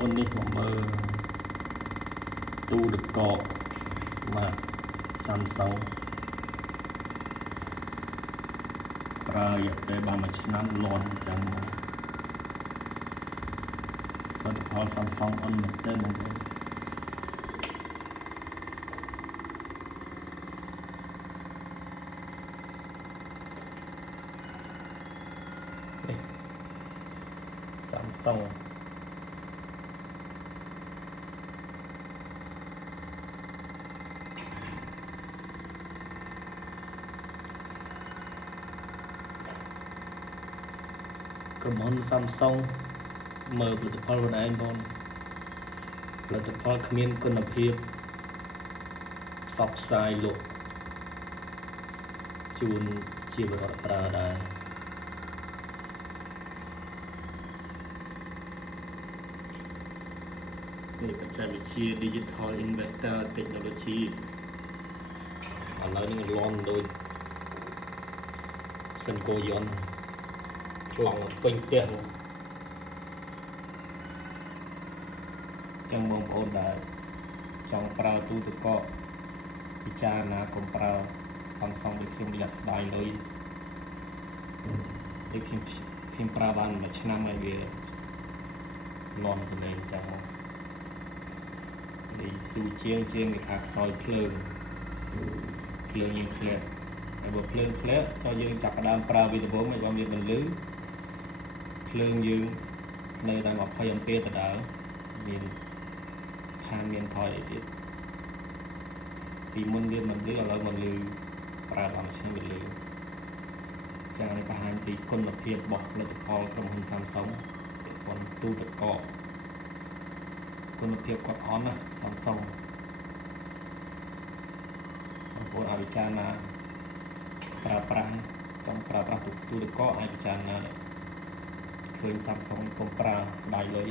ôn đi mà mơ tu được cọ mà Samsung ra dập tới 30 năm luôn chẳng mà có được họ Samsung ôn một tên một người Samsung cầm hôn Samsung mởผลิตภัณฑ์ iPhone ผลิตภัณฑ์គ្មានគុណភាពផ្សព្វផ្សាយលក់ជូនជាបរិបទប្រើដែរនេះបច្ចេកវិទ្យា Digital Inverter Technology ឥឡូវនេះលំដូចសិនកូយ៉នខ្លងពេញផ្ទះចឹងបងប្អូនដែលចង់ប្រើទូទឹកកកពិចារណាកុំប្រើ Samsung ដូចខ្ញុំរយៈស្ដាយលុយដូចខ្ញុំប្រើបានមួយឆ្នាំហើយវាលំសម្លេងចឹងនេះស៊ូជាងវាថាខ្សោយភ្លើងយើងធ្លាក់ហើយបើភ្លើងធ្លាក់ចូលយើងចាប់ផ្ដើមប្រើវីដេអូមិនបានមានបន្លឺភ្លើងយើងនៅតែ20 អាំពែដដែលមានខានមានថយអីទៀតពីមុនវាមិនលឺឥឡូវមិនលឺប្រើបានឆ្នាំវាលឺចឹងនេះបង្ហាញពីគុណភាពរបស់ផលិតផលក្រុមហ៊ុន Samsung ប៉ុនទូទឹកកកគុណភាពគាត់អន់ណា Samsung បងប្អូនអាចពិចារណាប្រើប្រាស់ចង់ប្រើប្រាស់ទូទឹកកកអាចពិចារណាឃើញ Samsung កុំប្រើស្ដាយលុយ